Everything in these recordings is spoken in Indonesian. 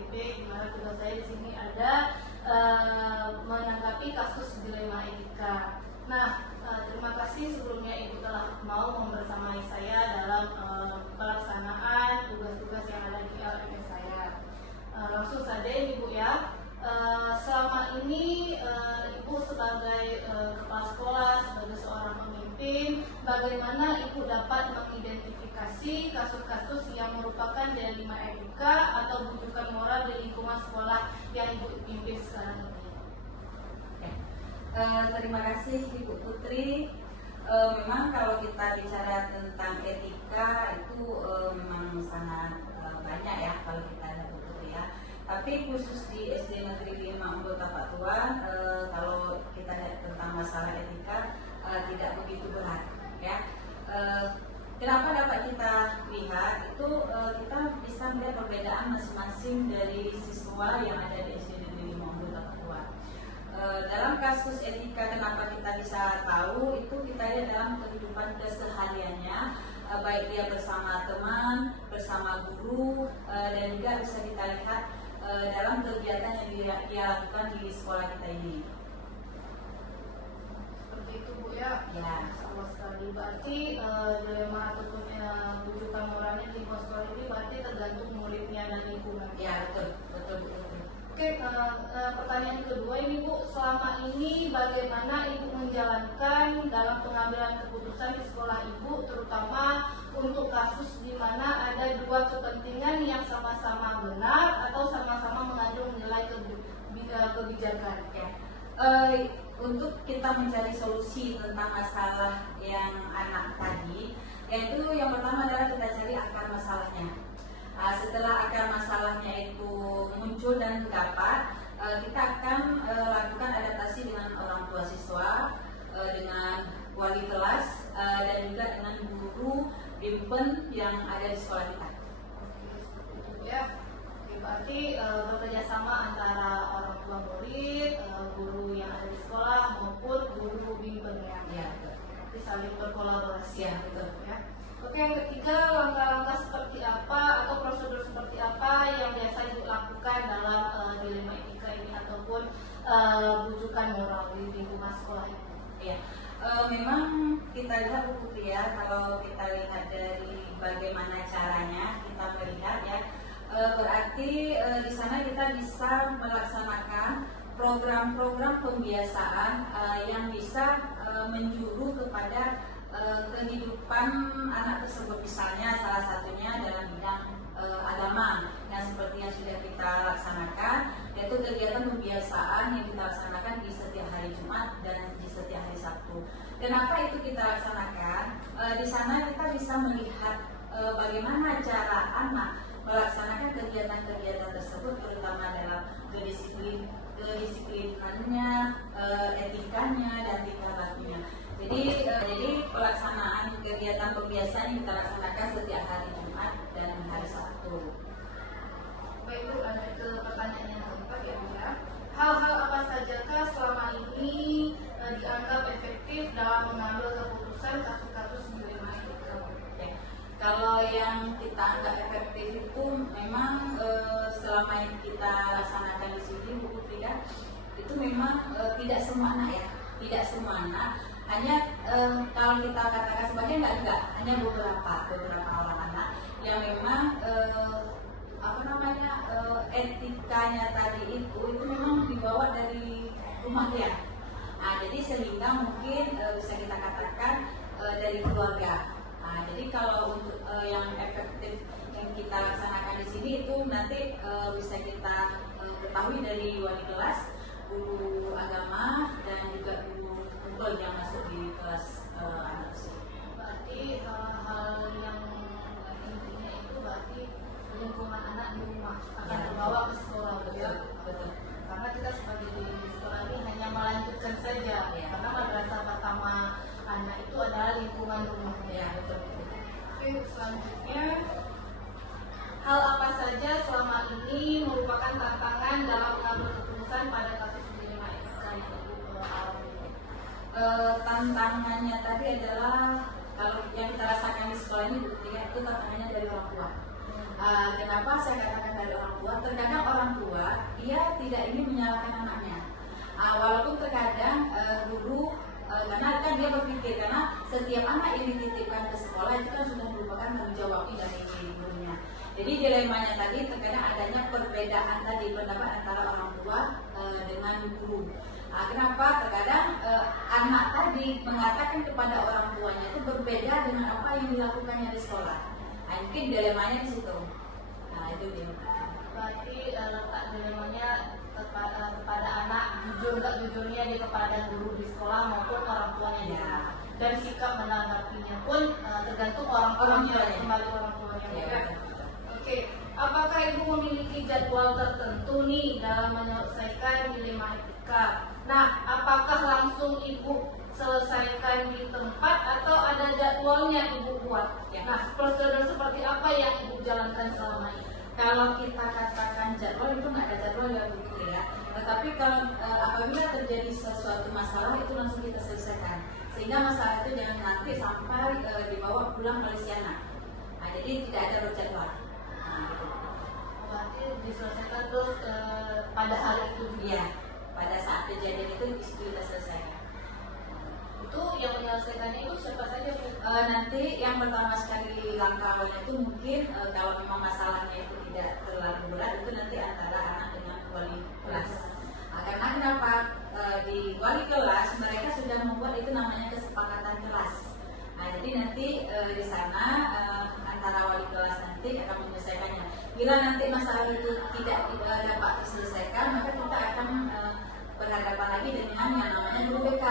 PBB, di mana tugas saya di sini ada menanggapi kasus dilema etika. Nah, terima kasih sebelumnya Ibu telah mau membersamai saya dalam pelaksanaan tugas-tugas yang ada di LMS saya. Langsung saja Ibu ya. Selama ini Ibu sebagai kepala sekolah, sebagai seorang pemimpin, bagaimana Ibu dapat mengidentifikasi kasus-kasus yang merupakan dilema etika atau bujukan moral di lingkungan sekolah yang Ibu pimpin sekarang ini? Terima kasih Ibu Putri. Memang kalau kita bicara tentang etika itu memang sangat banyak ya kalau kita ada Putri ya. Tapi khusus di SD Negeri 5 Anggota Pak Tuan, kalau kita lihat tentang masalah etika tidak begitu berat ya. Kenapa dapat kita lihat itu kita bisa melihat perbedaan masing-masing dari siswa yang ada di SD Negeri 5 Anggota Pak Tuan. Dalam kasus etika kenapa kita bisa tahu itu kita lihat dalam kehidupan kesehariannya, baik dia bersama teman, bersama guru, dan juga bisa kita lihat dalam kegiatan yang dia lakukan di sekolah kita ini. Seperti itu Bu ya. Ya. Sama sekali. Berarti dilema ataupun bujukan moralnya di sekolah ini berarti tergantung muridnya dan lingkungan. Ya betul. Oke, pertanyaan kedua ini Bu, selama ini bagaimana Ibu menjalankan dalam pengambilan keputusan di sekolah Ibu, terutama untuk kasus di mana ada dua kepentingan yang sama-sama benar atau sama-sama mengandung nilai kebijakan? Ya. Untuk kita mencari solusi tentang masalah yang anak tadi, yaitu yang pertama adalah kita cari akar masalahnya. Setelah akar masalahnya itu muncul dan dapat, kita akan lakukan adaptasi dengan orang tua siswa, dengan wali kelas, dan juga dengan guru bimpen yang ada di sekolah kita. Oke, seperti itu ya. Oke, berarti bekerja sama antara orang tua murid, guru yang ada di sekolah maupun guru bimpennya. Ya, Jadi saling berkolaborasi. Ya, betul. Ya. Oke, yang ketiga, langkah-langkah seperti apa atau prosedur seperti apa yang biasa dilakukan dalam dilema etika ini ataupun bujukan moral di lingkungan sekolah ini? Ya, memang kita lihat Bu Putri ya, kalau kita lihat dari bagaimana caranya kita melihat ya, berarti di sana kita bisa melaksanakan program-program pembiasaan yang bisa menjuru kepada kehidupan anak tersebut, misalnya salah satunya dalam bidang agama yang seperti yang sudah kita laksanakan, yaitu kegiatan pembiasaan yang kita laksanakan di setiap hari Jumat dan di setiap hari Sabtu. Kenapa itu kita laksanakan? Di sana kita bisa melihat bagaimana cara anak melaksanakan kegiatan-kegiatan tersebut, terutama dalam kedisiplinannya, etikanya, dan tingkah lakunya. Jadi pelaksanaan kegiatan pembiasaan yang kita laksanakan setiap hari Jumat dan hari Sabtu. Baik Bu, lanjut ke pertanyaan yang keempat ya Bu ya. Hal-hal apa sajakah selama ini dianggap efektif dalam mengambil keputusan kasus-kasus dilema etika? Kalau yang kita anggap efektif itu memang selama yang kita laksanakan di sini Bu Putri ya, itu memang tidak semua anak ya, tidak semua anak. Hanya kalau kita katakan sebagian enggak, hanya beberapa orang anak yang memang etikanya tadi itu memang dibawa dari rumah dia. Nah, jadi sehingga mungkin bisa kita katakan dari keluarga. Nah, jadi kalau untuk yang efektif yang kita laksanakan di sini itu nanti bisa kita ketahui dari wali kelas, guru agama, dan juga guru yang masuk di kelas anak tersebut. Berarti hal yang intinya itu berarti lingkungan anak di rumah akan terbawa ke sekolah. Betul. Karena kita sebagai guru di sekolah ini hanya melanjutkan saja, karena madrasah pertama anak itu adalah lingkungan rumahnya. Betul. Oke, selanjutnya, hal apa saja selama ini merupakan tantangan dalam mengambil keputusan pada kasus dilema etika yang Ibu alami? Tantangannya tadi adalah kalau yang kita rasakan di sekolah ini itu tantangannya dari orang tua. Kenapa saya katakan dari orang tua, terkadang orang tua dia tidak ingin menyalahkan anaknya. Walaupun terkadang guru karena kan dia berpikir karena setiap anak yang dititipkan ke sekolah itu kan sudah merupakan tanggung jawab dari gurunya. Jadi dilemanya tadi terkadang adanya perbedaan tadi pendapat antara orang tua dengan guru. Kenapa? Terkadang anak tadi mengatakan kepada orang tuanya itu berbeda dengan apa yang dilakukannya di sekolah. Mungkin dilemanya di situ. Itu dia. Berarti letak dilemanya kepada anak jujur gak jujurnya dia kepada guru di sekolah maupun orang tuanya Ya. Dan sikap menanggapinya pun tergantung orang tuanya, kembali orang tuanya. Ya. Oke, apakah ibu memiliki jadwal tertentu nih dalam menyelesaikan dilema etika? Nah, apakah langsung ibu selesaikan di tempat atau ada jadwalnya ibu buat? Ya. Nah, prosedur seperti apa yang ibu jalankan selama ini? Kalau kita katakan jadwal itu nggak ada jadwal ya begitu ya. Tetapi kalau apabila terjadi sesuatu masalah itu langsung kita selesaikan. Sehingga masalah itu jangan nanti sampai dibawa pulang oleh si anak. Jadi tidak ada berjadwal. Gitu. Berarti diselesaikan terus pada hari itu juga. Iya, pada saat kejadian itu kita selesaikan. Itu yang menyelesaikannya itu siapa saja Bu? Nanti yang pertama sekali langkah awalnya itu mungkin kalau memang masalahnya itu tidak terlalu berat itu nanti antara anak dengan wali kelas. Karena kenapa di wali kelas mereka sudah membuat itu namanya kesepakatan kelas. Jadi nanti di sana antara wali kelas nanti akan menyelesaikannya. Bila nanti masalah itu tidak dapat diselesaikan maka kita akan berhadapan lagi dengan yang namanya guru BK.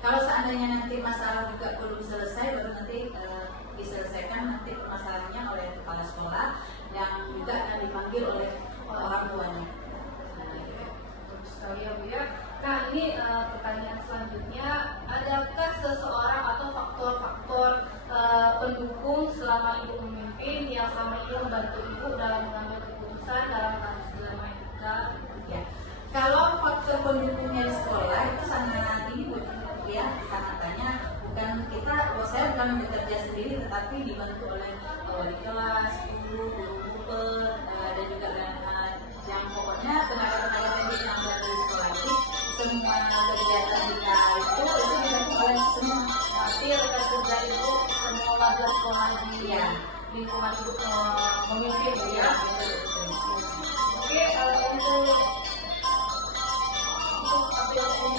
Kalau seandainya nanti masalah juga belum selesai, baru nanti diselesaikan nanti permasalahannya oleh kepala sekolah yang juga akan dipanggil oleh orang tuanya. Bagus sekali ya Bu ya. Nah ini pertanyaan selanjutnya, adakah seseorang atau faktor-faktor pendukung selama ibu memimpin yang selama ini membantu ibu dalam mengambil keputusan dalam kasus dilema etika? Ya. Kalau faktor pendukungnya di sekolah itu sangat ini ya, sangat banyak. Bukan kita, saya bukan bekerja sendiri, tetapi dibantu oleh wali kelas, guru dan juga yang pokoknya tenaga-tenaga pendidik yang ada di sekolah ini. Semua kegiatan kita itu dibantu oleh semua. Berarti rekan kerja ibu semua warga sekolah di Ya. lingkungan ibu memimpin Bu ya. Oke, untuk apel umum.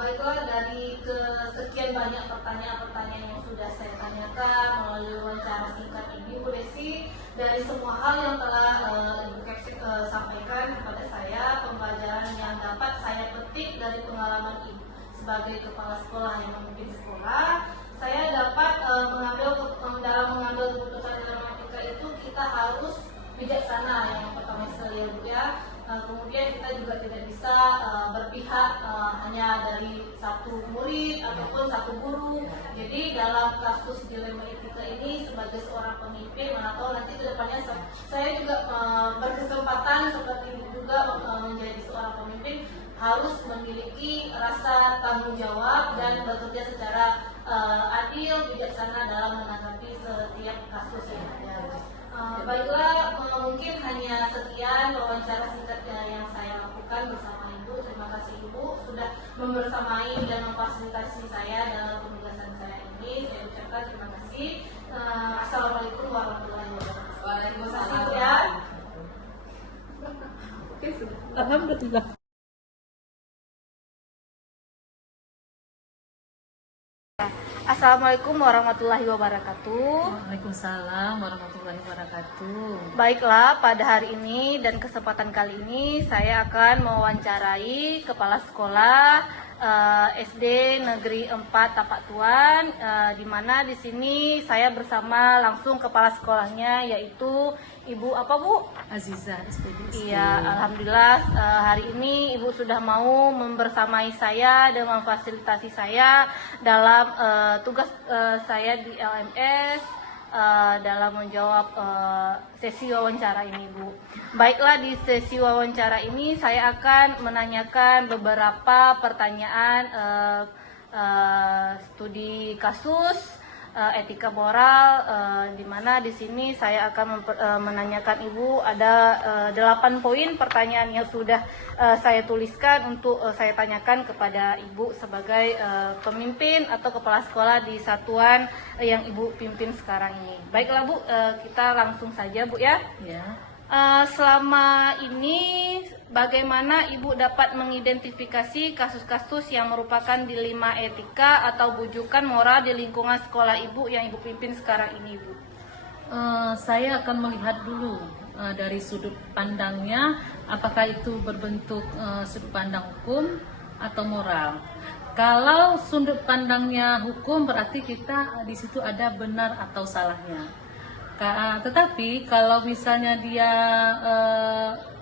Baiklah, dari kesekian banyak pertanyaan-pertanyaan yang sudah saya tanyakan melalui wawancara singkat ini, Bu Desi, dari semua hal yang telah Ibu Kepsik sampaikan kepada saya, pembelajaran yang dapat saya petik dari pengalaman Ibu sebagai kepala sekolah yang memimpin sekolah, saya dapat dalam mengambil keputusan dalam etika itu kita harus bijaksana yang pertama sekali ya Bu ya. Kemudian kita juga tidak bisa berpihak hanya dari satu murid ataupun satu guru. Jadi dalam kasus dilema etika ini sebagai seorang pemimpin, mana tahu nanti kedepannya saya juga berkesempatan seperti itu juga menjadi seorang pemimpin, harus memiliki rasa tanggung jawab dan bekerja secara adil, bijaksana dalam menanggapi setiap kasus yang ada. Baiklah, mungkin hanya sekian wawancara singkat yang saya lakukan bersama Ibu. Terima kasih Ibu sudah membersamai dan memfasilitasi saya dalam penugasan saya ini. Saya ucapkan terima kasih. Assalamualaikum warahmatullahi wabarakatuh. Waalaikumsalam. Ya. Oke, sudah. Alhamdulillah. Assalamualaikum warahmatullahi wabarakatuh. Waalaikumsalam warahmatullahi wabarakatuh. Baiklah, pada hari ini dan kesempatan kali ini saya akan mewawancarai kepala sekolah SD Negeri 4 Tapak Tuan, di mana di sini saya bersama langsung kepala sekolahnya, yaitu Ibu apa Bu? Aziza SPD. Iya, alhamdulillah hari ini Ibu sudah mau membersamai saya dan memfasilitasi saya dalam tugas saya di LMS dalam menjawab sesi wawancara ini, Bu. Baiklah, di sesi wawancara ini saya akan menanyakan beberapa pertanyaan studi kasus etika moral, di mana di sini saya akan menanyakan Ibu ada 8 poin pertanyaan yang sudah saya tuliskan untuk saya tanyakan kepada Ibu sebagai pemimpin atau kepala sekolah di satuan yang Ibu pimpin sekarang ini. Baiklah Bu, kita langsung saja Bu ya. Ya. Selama ini bagaimana Ibu dapat mengidentifikasi kasus-kasus yang merupakan dilema etika atau bujukan moral di lingkungan sekolah Ibu yang Ibu pimpin sekarang ini, Bu? Saya akan melihat dulu dari sudut pandangnya, apakah itu berbentuk sudut pandang hukum atau moral. Kalau sudut pandangnya hukum berarti kita di situ ada benar atau salahnya. Tetapi kalau misalnya dia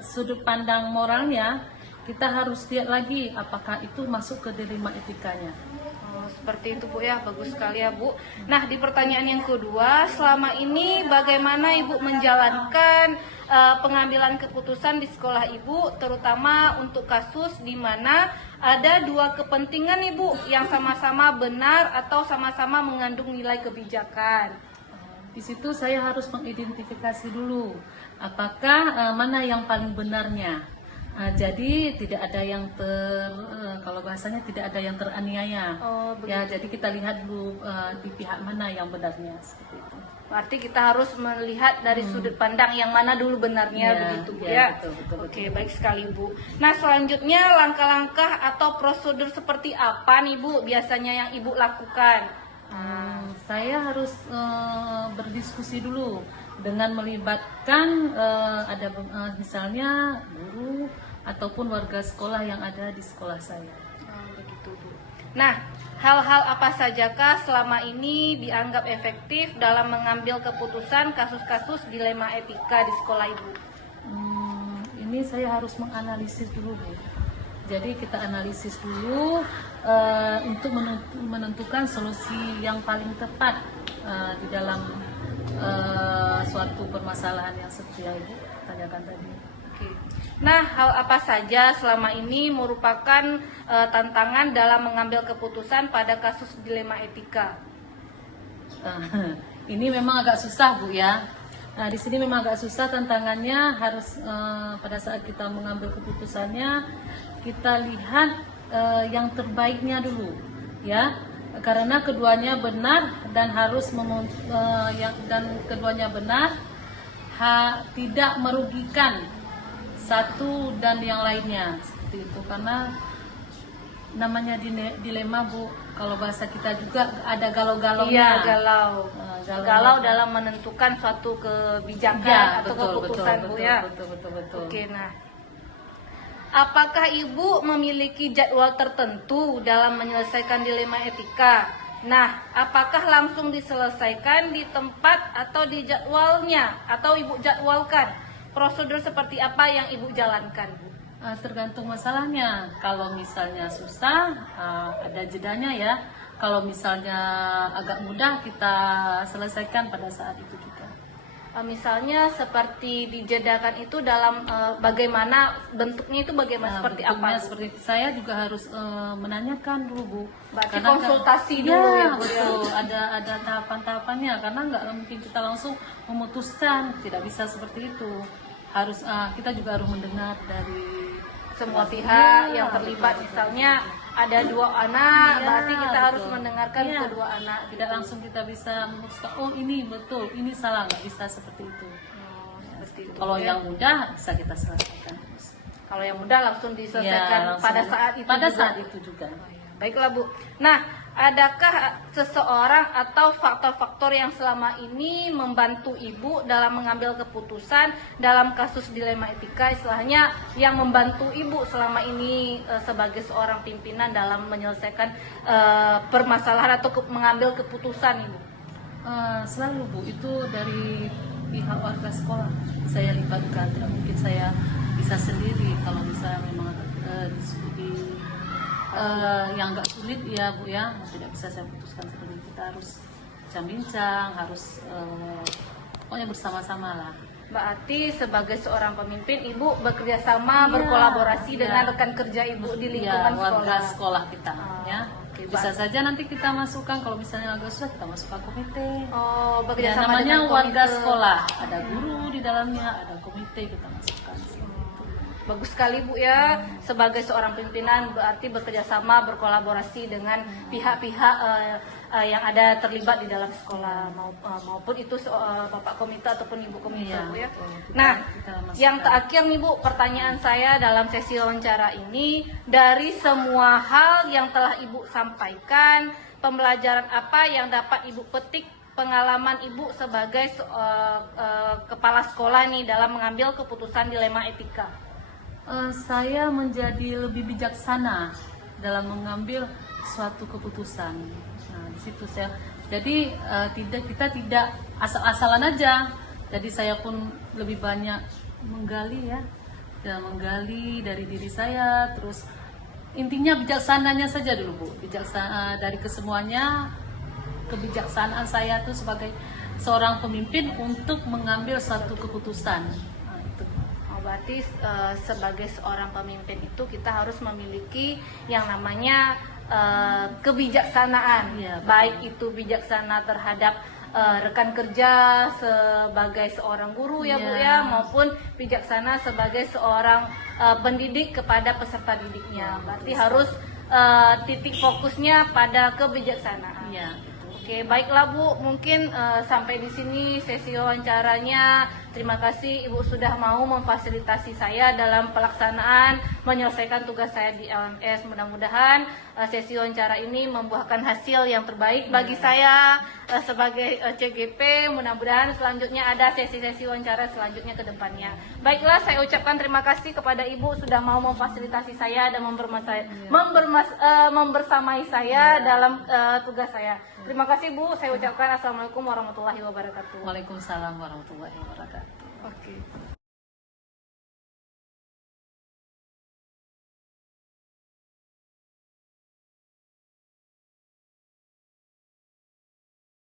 sudut pandang moralnya, kita harus lihat lagi apakah itu masuk ke dilema etikanya. Oh, seperti itu Bu ya, bagus sekali ya Bu. Nah, di pertanyaan yang kedua, selama ini bagaimana Ibu menjalankan pengambilan keputusan di sekolah Ibu, terutama untuk kasus di mana ada dua kepentingan Ibu yang sama-sama benar atau sama-sama mengandung nilai kebijakan. Di situ saya harus mengidentifikasi dulu apakah mana yang paling benarnya. Jadi tidak ada yang kalau bahasanya tidak ada yang teraniaya. Oh, ya, jadi kita lihat dulu di pihak mana yang benarnya seperti itu. Berarti kita harus melihat dari sudut pandang yang mana dulu benarnya, Ya, begitu Bu ya, ya. betul. Oke, baik sekali Bu. Nah, selanjutnya langkah-langkah atau prosedur seperti apa nih Bu biasanya yang Ibu lakukan? Saya harus berdiskusi dulu dengan melibatkan ada misalnya guru ataupun warga sekolah yang ada di sekolah saya. Begitu Bu. Nah, hal-hal apa sajakah selama ini dianggap efektif dalam mengambil keputusan kasus-kasus dilema etika di sekolah Ibu? Ini saya harus menganalisis dulu Bu. Jadi kita analisis dulu untuk menentukan solusi yang paling tepat di dalam suatu permasalahan yang seperti yang Ibu tanyakan tadi. Oke. Nah, hal apa saja selama ini merupakan tantangan dalam mengambil keputusan pada kasus dilema etika? Ini memang agak susah Bu ya. Nah, di sini memang agak susah, tantangannya harus pada saat kita mengambil keputusannya kita lihat yang terbaiknya dulu ya, karena keduanya benar dan harus keduanya benar, tidak merugikan satu dan yang lainnya seperti itu, karena namanya dilema Bu, kalau bahasa kita juga ada galau-galaunya. Iya, galau dalam menentukan suatu kebijakan Ya, atau keputusan Bu ya. Betul. Oke, nah, apakah Ibu memiliki jadwal tertentu dalam menyelesaikan dilema etika? Nah, apakah langsung diselesaikan di tempat atau di jadwalnya atau Ibu jadwalkan? Prosedur seperti apa yang Ibu jalankan, Bu? Tergantung masalahnya. Kalau misalnya susah, ada jedanya ya. Kalau misalnya agak mudah, kita selesaikan pada saat itu juga. Misalnya seperti dijedakan itu dalam bagaimana bentuknya itu bagaimana seperti apa? Bentuknya seperti itu. Saya juga harus menanyakan dulu Bu. Berarti Karena konsultasi dulu ya Bu. Betul. Ada tahapan-tahapannya, karena nggak mungkin kita langsung memutuskan, tidak bisa seperti itu. Harus kita juga harus mendengar dari Semua pihak yang Ya, terlibat, betul. misalnya ada dua anak, Ya, berarti kita harus betul. mendengarkan Ya. kedua anak. Tidak langsung kita bisa memutuskan, oh ini betul, ini salah, nggak bisa seperti itu. Seperti itu. Kalau ya. yang mudah bisa kita selesaikan terus. Kalau yang mudah langsung diselesaikan Ya, langsung pada saat itu. pada juga. saat itu juga. Baiklah Bu. Nah, adakah seseorang atau faktor-faktor yang selama ini membantu Ibu dalam mengambil keputusan dalam kasus dilema etika, istilahnya yang membantu Ibu selama ini sebagai seorang pimpinan dalam menyelesaikan permasalahan atau mengambil keputusan Ibu? Selalu Bu, itu dari pihak warga sekolah saya libatkan. Tidak mungkin saya bisa sendiri. Kalau misalnya memang yang nggak sulit ya Bu ya, tidak bisa saya putuskan sendiri. Kita harus bincang-bincang, harus pokoknya bersama-sama lah. Berarti sebagai seorang pemimpin Ibu bekerja sama, Iya, berkolaborasi iya. dengan rekan kerja Ibu di lingkungan Ya, warga sekolah. sekolah kita ya. Oke. Oke, Bisa saja nanti kita masukkan kalau misalnya agak susah kita masukkan komite. Oh, Ya, bekerja sama namanya dengan warga komite. sekolah, ada guru di dalamnya, ada komite kita masukkan. Bagus sekali Bu ya, sebagai seorang pimpinan berarti bekerja sama, berkolaborasi dengan pihak-pihak yang ada terlibat di dalam sekolah maupun itu Bapak komite ataupun Ibu komite Iya, Bu ya. betul. Nah, Kita masukkan. yang terakhir nih Bu, pertanyaan saya dalam sesi wawancara ini, dari semua hal yang telah Ibu sampaikan, pembelajaran apa yang dapat Ibu petik, pengalaman Ibu sebagai kepala sekolah nih dalam mengambil keputusan dilema etika? Saya menjadi lebih bijaksana dalam mengambil suatu keputusan. Nah, di situ saya jadi kita tidak asal-asalan aja. Jadi saya pun lebih banyak menggali menggali dari diri saya. Terus intinya bijaksananya saja dulu Bu. Bijaksana dari kesemuanya, kebijaksanaan saya tuh sebagai seorang pemimpin untuk mengambil satu keputusan. Nah, itu. Berarti sebagai seorang pemimpin itu kita harus memiliki yang namanya kebijaksanaan, Iya, betul. baik itu bijaksana terhadap rekan kerja sebagai seorang guru ya Bu Iya. ya, maupun bijaksana sebagai seorang pendidik kepada peserta didiknya. Iya, Berarti betul. harus titik fokusnya pada kebijaksanaan. Iya. Oke, baiklah Bu, mungkin sampai di sini sesi wawancaranya. Terima kasih Ibu sudah mau memfasilitasi saya dalam pelaksanaan menyelesaikan tugas saya di LMS. Mudah-mudahan sesi wawancara ini membuahkan hasil yang terbaik bagi saya sebagai CGP. Mudah-mudahan selanjutnya ada sesi-sesi wawancara selanjutnya ke depannya. Baiklah, saya ucapkan terima kasih kepada Ibu sudah mau memfasilitasi saya dan membersamai saya dalam tugas saya. Terima kasih Bu, saya ucapkan Assalamualaikum warahmatullahi wabarakatuh. Waalaikumsalam warahmatullahi wabarakatuh. Oke.